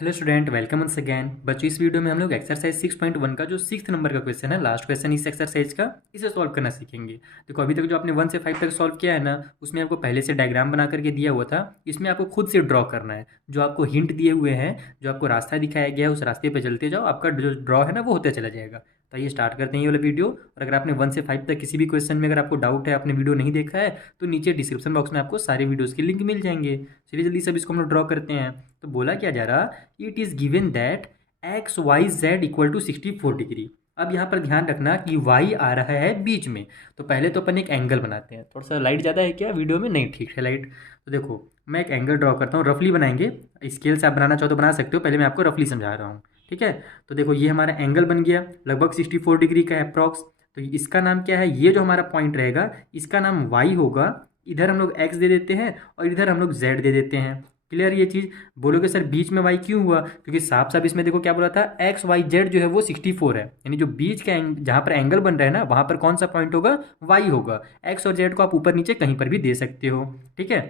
Hello student, welcome once again. बच्चों, इस video में हम लोग एक्सरसाइज 6.1 का जो 6th नंबर का क्वेश्चन है, लास्ट क्वेश्चन इस एक्सरसाइज का, इसे सॉल्व करना सीखेंगे। देखो, अभी तक जो आपने 1 से 5 तक सॉल्व किया है ना, उसमें आपको पहले से डायग्राम बना करके दिया हुआ था। इसमें आपको खुद से ड्रॉ करना है। जो आपको हिंट दिए हुए हैं, जो आपको रास्ता दिखाया गया है, उस रास्ते पर चलते जाओ। आपका जो ड्रॉ है ना, वो होते चला जाएगा। तो आइए स्टार्ट करते हैं ये वाला वीडियो। और अगर आपने 1 से 5 तक किसी भी क्वेश्चन में अगर आपको डाउट है, आपने वीडियो नहीं देखा है, तो नीचे डिस्क्रिप्शन बॉक्स में आपको सारे वीडियोज़ के लिंक मिल जाएंगे। चलिए जल्दी सब इसको हम लोग ड्रॉ करते हैं। तो बोला क्या जा रहा, it is given that X Y Z equal to 64 degree. अब यहाँ पर ध्यान रखना कि वाई आ रहा है बीच में। तो पहले तो अपन एक एंगल बनाते हैं। थोड़ा सा लाइट ज़्यादा है क्या वीडियो में? नहीं, ठीक है लाइट। तो देखो, मैं एक एंगल ड्रॉ करता हूँ, रफली बनाएंगे। स्केल से आप बनाना चाहो तो बना सकते हो, पहले मैं आपको रफली समझा रहा हूँ। ठीक है। तो देखो, ये हमारा एंगल बन गया, लगभग 64 डिग्री का अप्रॉक्स। तो इसका नाम क्या है? ये जो हमारा पॉइंट रहेगा, इसका नाम वाई होगा। इधर हम लोग एक्स दे देते हैं और इधर हम लोग जेड दे देते हैं। क्लियर ये चीज़? बोलोगे सर बीच में वाई क्यों हुआ? क्योंकि साफ साफ इसमें देखो क्या बोला था, एक्स वाई जेड जो है वो 64 है। यानी जो बीच का जहाँ पर एंगल बन रहा है ना, वहाँ पर कौन सा पॉइंट होगा? वाई होगा। एक्स और जेड को आप ऊपर नीचे कहीं पर भी दे सकते हो। ठीक है।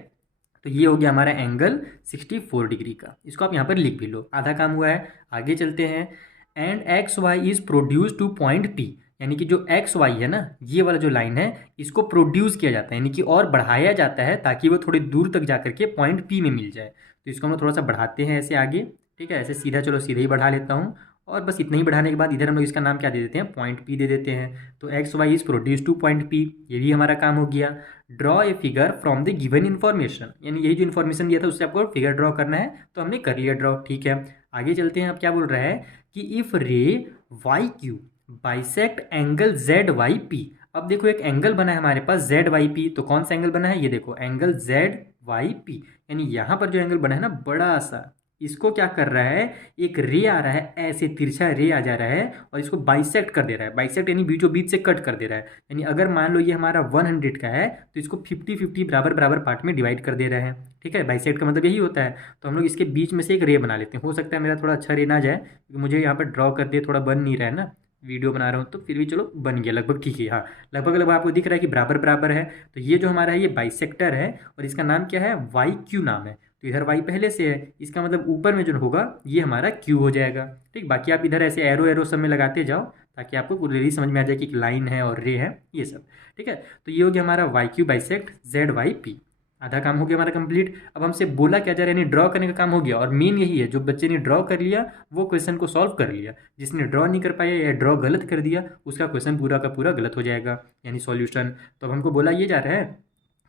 तो ये हो गया हमारा एंगल 64 डिग्री का। इसको आप यहाँ पर लिख भी लो, आधा काम हुआ है। आगे चलते हैं। And X Y is produce to point P. यानी कि जो एक्स वाई है ना, ये वाला जो लाइन है, इसको प्रोड्यूस किया जाता है, यानी कि और बढ़ाया जाता है, ताकि वो थोड़ी दूर तक जा करके पॉइंट पी में मिल जाए। तो इसको हम लोग थोड़ा सा बढ़ाते हैं ऐसे आगे। ठीक है, ऐसे सीधा, चलो सीधे ही बढ़ा लेता हूँ। और बस इतना ही बढ़ाने के बाद इधर हम लोग इसका नाम क्या दे देते हैं? पॉइंट पी दे देते हैं। तो X Y is produce to point P, ये भी हमारा काम हो गया। Draw a figure from the given information, यानी यही जो इन्फॉर्मेशन दिया था उससे आपको फिगर ड्रॉ करना है। तो हमने कर लिया ड्रॉ। ठीक है, आगे चलते हैं। अब क्या बोल रहा है कि if ray Y Q bisect angle Z Y P. अब देखो, एक एंगल बना है हमारे पास जेड वाई पी। तो कौन सा एंगल बना है? ये देखो, एंगल जेड वाई पी। यानी यहाँ पर जो एंगल बना है ना, बड़ा सा, इसको क्या कर रहा है, एक रे आ रहा है, ऐसे तिरछा रे आ जा रहा है और इसको बाइसेक्ट कर दे रहा है। बाइसेक्ट यानी बीचों बीच से कट कर दे रहा है। यानी अगर मान लो ये हमारा 100 का है, तो इसको 50-50 बराबर बराबर पार्ट में डिवाइड कर दे रहे हैं। ठीक है, बाइसेक्ट का मतलब यही होता है। तो हम लोग इसके बीच में से एक रे बना लेते हैं। हो सकता है मेरा थोड़ा अच्छा रे ना जाए, क्योंकि मुझे यहाँ पर ड्रॉ कर दिए थोड़ा बन नहीं रहा है ना, वीडियो बना रहा हूँ, तो फिर भी चलो बन गया लगभग। ठीक है, हाँ, लगभग लगभग आपको दिख रहा है कि बराबर बराबर है। तो ये जो हमारा है, ये बाइसेक्टर है और इसका नाम क्या है? वाई क्यू नाम है। तो इधर वाई पहले से है, इसका मतलब ऊपर में जो होगा ये हमारा क्यू हो जाएगा। ठीक, बाकी आप इधर ऐसे एरो एरो सब में लगाते जाओ, ताकि आपको क्लियरली समझ में आ जाए कि एक लाइन है और रे है, ये सब। ठीक है। तो ये हो गया हमारा Y Q bisect Z Y P. आधा काम हो गया हमारा कंप्लीट। अब हमसे बोला क्या जा रहा है, यानी ड्रॉ करने का काम हो गया। और मेन यही है, जो बच्चे ने ड्रॉ कर लिया वो क्वेश्चन को सॉल्व कर लिया। जिसने ड्रॉ नहीं कर पाया या ड्रॉ गलत कर दिया, उसका क्वेश्चन पूरा का पूरा गलत हो जाएगा, यानी सॉल्यूशन। तो अब हमको बोला ये जा रहा है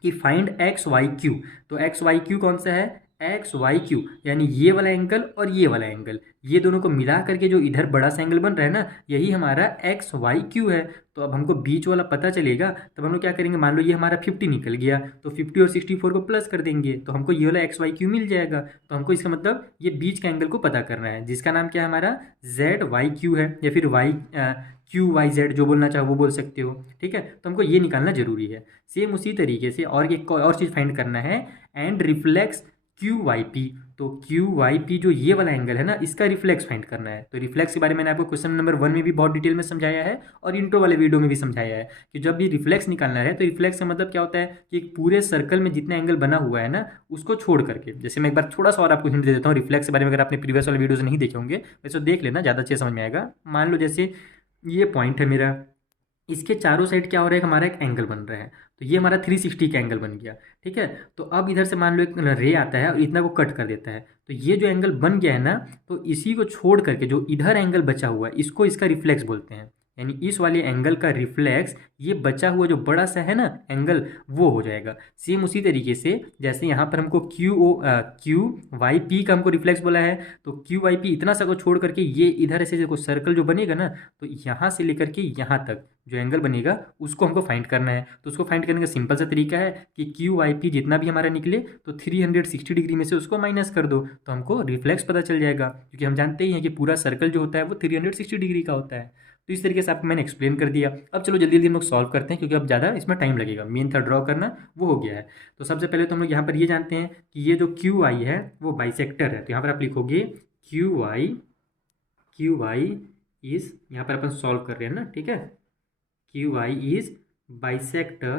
कि फाइंड एक्स वाई क्यू। तो एक्स वाई क्यू कौन सा है? एक्स वाई क्यू, यानी ये वाला एंगल और ये वाला एंगल, ये दोनों को मिला करके जो इधर बड़ा सा एंगल बन रहा है ना, यही हमारा एक्स वाई क्यू है। तो अब हमको बीच वाला पता चलेगा, तब हम लोग क्या करेंगे, मान लो ये हमारा 50 निकल गया, तो 50 और 64 को प्लस कर देंगे, तो हमको ये वाला एक्स वाई क्यू मिल जाएगा। तो हमको इसका मतलब ये बीच का एंगल को पता करना है, जिसका नाम क्या है हमारा? जेड वाई क्यू है, या फिर वाई क्यू वाई जेड, जो बोलना चाहो वो बोल सकते हो। ठीक है, तो हमको ये निकालना जरूरी है। सेम उसी तरीके से और एक और चीज़ फाइंड करना है, and reflex Q Y P. तो क्यू वाई पी जो ये वाला एंगल है ना, इसका रिफ्लेक्स फाइंड करना है। तो रिफ्लेक्स के बारे में मैंने आपको क्वेश्चन नंबर 1 में भी बहुत डिटेल में समझाया है और इंट्रो वाले वीडियो में भी समझाया है कि जब भी रिफ्लेक्स निकालना है, तो रिफ्लेक्स का मतलब क्या होता है कि एक पूरे सर्कल में जितना एंगल बना हुआ है ना, उसको छोड़ करके। जैसे मैं एक बार थोड़ा सा और आपको हिंट दे देता हूँ रिफ्लेक्स के बारे में, अगर आपने प्रीवियस वाले वीडियोज नहीं देखे होंगे वैसे तो देख लेना, ज़्यादा अच्छे समझ में आएगा। मान लो जैसे ये पॉइंट है मेरा, इसके चारों साइड क्या हो रहा है, हमारा एक एंगल बन रहा है। तो ये हमारा 360 का एंगल बन गया। ठीक है। तो अब इधर से मान लो एक रे आता है और इतना को कट कर देता है, तो ये जो एंगल बन गया है ना, तो इसी को छोड़ करके जो इधर एंगल बचा हुआ है, इसको इसका रिफ्लेक्स बोलते हैं। यानी इस वाले एंगल का रिफ्लेक्स ये बचा हुआ जो बड़ा सा है ना एंगल, वो हो जाएगा। सेम उसी तरीके से जैसे यहाँ पर हमको क्यू वाई पी का हमको रिफ्लेक्स बोला है, तो क्यू वाई पी इतना सा को छोड़ करके ये इधर ऐसे देखो सर्कल जो बनेगा ना, तो यहाँ से लेकर के यहाँ तक जो एंगल बनेगा उसको हमको फाइंड करना है। तो उसको फाइंड करने का सिंपल सा तरीका है कि क्यू वाई पी जितना भी हमारा निकले, तो 360 डिग्री में से उसको माइनस कर दो, तो हमको रिफ्लेक्स पता चल जाएगा। क्योंकि हम जानते ही हैं कि पूरा सर्कल जो होता है वो 360 डिग्री का होता है। तो इस तरीके से आपको मैंने एक्सप्लेन कर दिया। अब चलो जल्दी जल्दी हम लोग सॉल्व करते हैं, क्योंकि अब ज़्यादा इसमें टाइम लगेगा। मेन था ड्रॉ करना, वो हो गया है। तो सबसे पहले तो हम लोग यहाँ पर ये जानते हैं कि ये जो क्यू आई है वो बाइसेक्टर है। तो यहाँ पर आप लिखोगे क्यू वाई इज, यहाँ पर अपन सॉल्व कर रहे हैं ना, ठीक है। Q I is bisector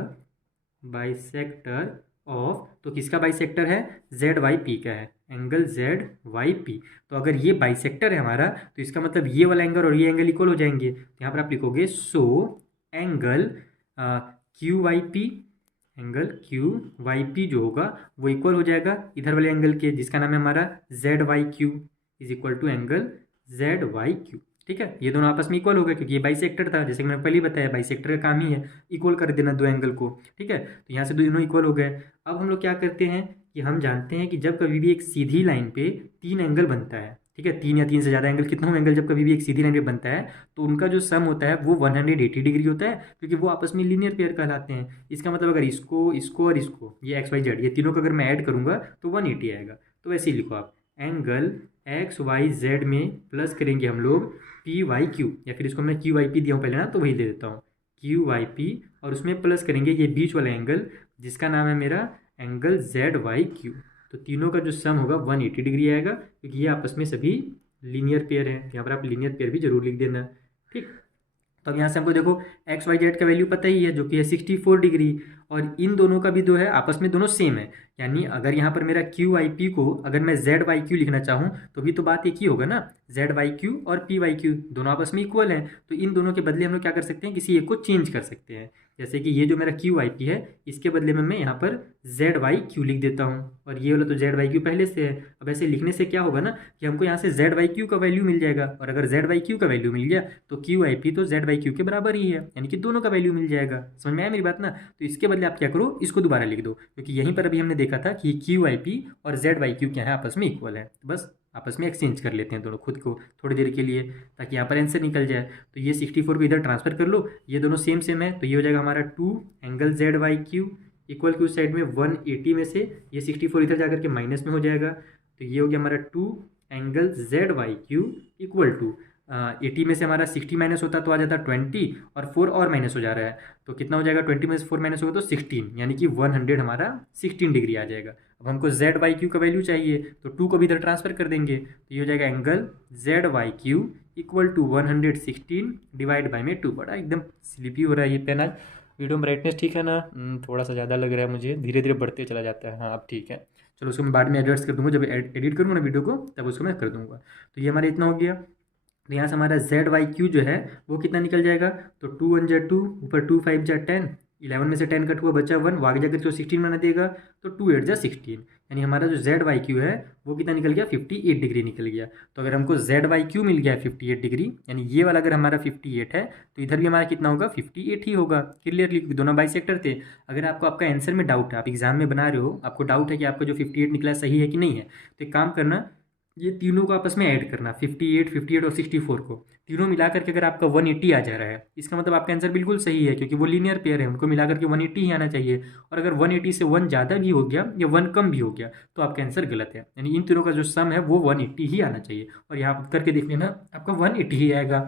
of, तो किसका बाइसेक्टर है, जेड वाई पी का है, एंगल जेड वाई पी। तो अगर ये बाइसेक्टर है हमारा तो इसका मतलब ये वाला एंगल और ये एंगल इक्वल हो जाएंगे। तो यहाँ पर आप लिखोगे so angle Q Y P, angle Q Y P जो होगा वो इक्वल हो जाएगा इधर वाले एंगल के जिसका नाम है हमारा Z Y Q is equal to angle Z Y Q. ठीक है, ये दोनों आपस में इक्वल हो गए क्योंकि ये बाइसेक्टर था, जैसे कि मैंने पहले ही बताया बाइसेक्टर का काम ही है इक्वल कर देना दो एंगल को। ठीक है, तो यहाँ से दोनों इक्वल हो गए। अब हम लोग क्या करते हैं कि हम जानते हैं कि जब कभी भी एक सीधी लाइन पे तीन एंगल बनता है, ठीक है, तीन या तीन से ज़्यादा एंगल, कितना एंगल जब कभी भी एक सीधी लाइन पे बनता है तो उनका जो सम होता है वो 180 डिग्री होता है, क्योंकि वो आपस में लीनियर पेयर कहलाते हैं। इसका मतलब अगर इसको इसको और इसको ये एक्स वाई जेड ये तीनों को अगर मैं ऐड करूंगा तो 180 आएगा। तो वैसे ही लिखो आप, एंगल एक्स वाई जेड में प्लस करेंगे हम लोग पी वाई क्यू, या फिर इसको मैं क्यू वाई पी दिया हूँ पहले ना तो वही दे देता हूँ क्यू वाई पी, और उसमें प्लस करेंगे ये बीच वाला एंगल जिसका नाम है मेरा एंगल जेड वाई क्यू। तो तीनों का जो सम होगा 180 डिग्री आएगा, क्योंकि ये आपस में सभी लीनियर पेयर है। यहाँ पर आप लीनियर पेयर भी जरूर लिख देना। ठीक, तो अब यहाँ से हमको देखो एक्स वाई जेड का वैल्यू पता ही है जो कि है 64 डिग्री, और इन दोनों का भी जो है आपस में दोनों सेम है। यानी अगर यहाँ पर मेरा क्यू वाई पी को अगर मैं जेड वाई क्यू लिखना चाहूँ तो भी तो बात एक ही होगा ना, जेड वाई क्यू और पी वाई क्यू दोनों आपस में इक्वल हैं। तो इन दोनों के बदले हम लोग क्या कर सकते हैं, किसी एक को चेंज कर सकते हैं। जैसे कि ये जो मेरा क्यू वाई पी है इसके बदले में मैं यहाँ पर जेड वाई क्यू लिख देता हूँ, और ये वाला तो जेड वाई क्यू पहले से है। अब ऐसे लिखने से क्या होगा ना कि हमको यहाँ से जेड वाई क्यू का वैल्यू मिल जाएगा, और अगर जेड वाई क्यू का वैल्यू मिल गया तो क्यू आई पी तो जेड वाई क्यू के बराबर ही है, यानी कि दोनों का वैल्यू मिल जाएगा। समझ में आया मेरी बात ना। तो इसके बदले आप क्या करो, इसको दोबारा लिख दो, क्योंकि यहीं पर अभी हमने देखा था कि क्यू आई पी और जेड वाई क्यू क्या है, आपस में इक्वल है। बस आपस में एक्सचेंज कर लेते हैं दोनों खुद को थोड़ी देर के लिए, ताकि यहाँ पर आंसर निकल जाए। तो ये 64 को इधर ट्रांसफर कर लो, ये दोनों सेम सेम है, तो ये हो जाएगा हमारा 2 angle Z Y Q equal की उस साइड में 180 में से ये 64 इधर जाकर के माइनस में हो जाएगा। तो ये हो गया हमारा 2 angle Z Y Q equal to 80 में से हमारा 60 माइनस होता तो आ जाता 20, और 4 और माइनस हो जा रहा है तो कितना हो जाएगा, 20 में से 4 माइनस होगा तो 16, यानी कि 100 हमारा 16 डिग्री आ जाएगा। अब हमको जेड वाई क्यू का वैल्यू चाहिए तो 2 को भी इधर ट्रांसफर कर देंगे, तो ये हो जाएगा angle Z Y Q equal to 116 divide by में 2। बड़ा एकदम स्लिपी हो रहा है ये पेन आज। वीडियो में ब्राइटनेस ठीक है ना, थोड़ा सा ज़्यादा लग रहा है मुझे, धीरे धीरे बढ़ते चला जाता है। हाँ अब ठीक है, चलो उसको मैं बाद में एडजस्ट कर दूंगा, जब एडिट करूँगा ना वीडियो को तब उसको मैं कर दूंगा। तो ये हमारा इतना हो गया। तो यहाँ से हमारा जेड वाई क्यू जो है वो कितना निकल जाएगा, तो 2 1 जा 2, ऊपर 2 5 जा 10, 11 में से 10 कट हुआ बचा 1, वो आगे जाकर जो 16 बना देगा तो 2 8 जा 16, यानी हमारा जो जेड वाई क्यू है वो कितना निकल गया, 58 डिग्री निकल गया। तो अगर हमको जेड वाई क्यू मिल गया 58 डिग्री, यानी ये वाला अगर हमारा 58 है तो इधर भी हमारा कितना होगा, 58 ही होगा। क्लियरली दोनों बाइसेक्टर थे। अगर आपको आपका आंसर में डाउट है, आप एग्जाम में बना रहे हो, आपको डाउट है कि आपका जो 58 निकला सही है कि नहीं है, तो एक काम करना, ये तीनों को आपस में ऐड करना, 58 58 और 64 को तीनों मिला करके अगर आपका 180 आ जा रहा है, इसका मतलब आपका आंसर बिल्कुल सही है, क्योंकि वो लीनियर पेयर है, उनको मिला करके 180 ही आना चाहिए। और अगर 180 से 1 ज़्यादा भी हो गया या 1 कम भी हो गया तो आपका आंसर गलत है, यानी इन तीनों का जो सम है वो 180 ही आना चाहिए। और यहाँ पर करके देख लेना, आपका 180 ही आएगा।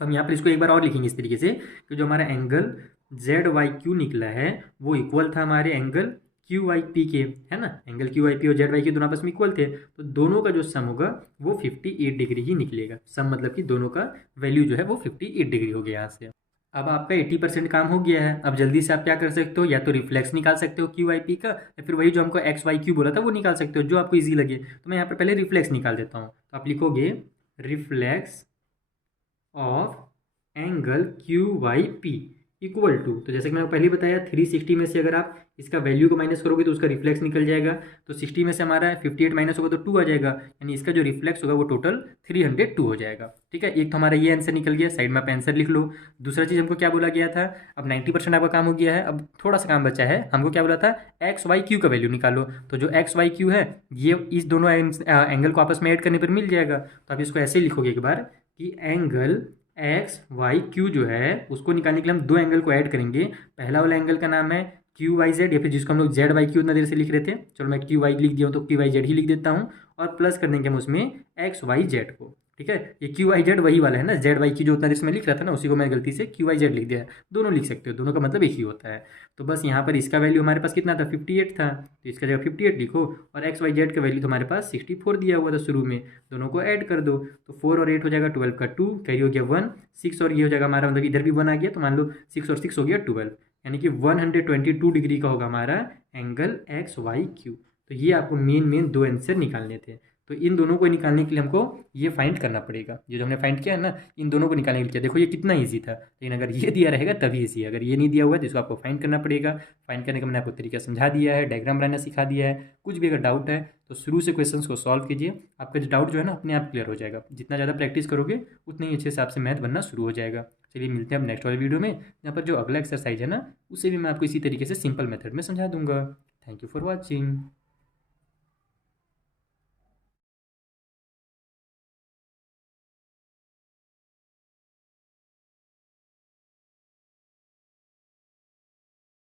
तो हम यहाँ पर इसको एक बार और लिखेंगे इस तरीके से कि जो हमारा एंगल जेड वाई क्यू निकला है वो इक्वल था हमारे एंगल क्यू वाई पी के, है ना, एंगल क्यू वाई पी और जेड वाई के दोनों आपस में इक्वल थे, तो दोनों का जो सम होगा वो 58 डिग्री ही निकलेगा। सम मतलब कि दोनों का वैल्यू जो है वो 58 डिग्री हो गया यहाँ से। अब आपका 80% काम हो गया है। अब जल्दी से आप क्या कर सकते हो, या तो रिफ्लेक्स निकाल सकते हो क्यू वाई पी का, या फिर वही जो हमको एक्स वाई क्यू बोला था वो निकाल सकते हो, जो आपको ईजी लगे। तो मैं यहाँ पर पहले रिफ्लेक्स निकाल देता हूँ। तो आप लिखोगे reflex of angle Q Y P equal to, तो जैसे कि मैंने पहले बताया 360 में से अगर आप इसका वैल्यू को माइनस करोगे तो उसका रिफ्लेक्स निकल जाएगा। तो 60 में से हमारा 58 माइनस होगा तो 2 आ जाएगा, यानी इसका जो रिफ्लेक्स होगा वो टोटल 302 हो जाएगा। ठीक है, एक तो हमारा ये आंसर निकल गया, साइड में आप आंसर लिख लो। दूसरा चीज़ हमको क्या बोला गया था, अब 90% आपका काम हो गया है, अब थोड़ा सा काम बचा है। हमको क्या बोला था, एक्स वाई क्यू का वैल्यू निकालो। तो जो एक्स वाई क्यू है ये इस दोनों एंगल को आपस में ऐड करने पर मिल जाएगा। तो आप इसको ऐसे ही लिखोगे एक बार कि एंगल एक्स वाई क्यू जो है उसको निकालने के लिए हम दो एंगल को ऐड करेंगे। पहला वाला एंगल का नाम है क्यू वाई जेड, या फिर जिसको हम लोग जेड वाई क्यू उतना देर से लिख रहे थे, चलो मैं क्यू वाई लिख दिया हूँ तो क्यू वाई जेड ही लिख देता हूँ, और प्लस कर देंगे हम उसमें एक्स वाई जेड को। ठीक है, ये क्यू वाई जेड वही वाला है ना, जेड वाई की जो उतना देर से मैं लिख रहा था ना उसी को मैं गलती से क्यू वाई जेड लिख दिया है। दोनों लिख सकते हो, दोनों का मतलब एक ही होता है। तो बस यहाँ पर इसका वैल्यू हमारे पास कितना था, 58 था, तो इसका जगह 58 लिखो, और एक्स वाई जेड का वैल्यू तो हमारे पास 64 दिया हुआ था शुरू में, दोनों को ऐड कर दो। तो 4 और 8 हो जाएगा 12 का 2, कैरी हो गया 1, 6 और ये हो जाएगा हमारा, मतलब इधर भी 1 आ गया, तो मान लो 6 और 6 हो गया 12, यानी कि 122 डिग्री का होगा हमारा एंगल एक्स वाई क्यू। तो ये आपको मेन दो आंसर निकालने थे। तो इन दोनों को निकालने के लिए हमको ये फाइंड करना पड़ेगा। ये जो हमने फाइंड किया है ना, इन दोनों को निकालने के लिए देखो ये कितना ईजी था, लेकिन अगर ये दिया रहेगा तभी ईजी है। अगर ये नहीं दिया हुआ है तो इसको आपको फाइंड करना पड़ेगा। फाइंड करने का मैंने आपको तरीका समझा दिया है, डायग्राम बनाना सिखा दिया है। कुछ भी अगर डाउट है तो शुरू से क्वेश्चन को सॉल्व कीजिए, आपका जो डाउट जो है ना अपने आप क्लियर हो जाएगा। जितना ज़्यादा प्रैक्टिस करोगे उतने ही अच्छे से आपसे मैथ बनना शुरू हो जाएगा। चलिए मिलते हैं अब नेक्स्ट वाले वीडियो में, जहाँ पर जो अगला एक्सरसाइज है ना उसे भी मैं आपको इसी तरीके से सिंपल मेथड में समझा दूंगा। Thank you for watching.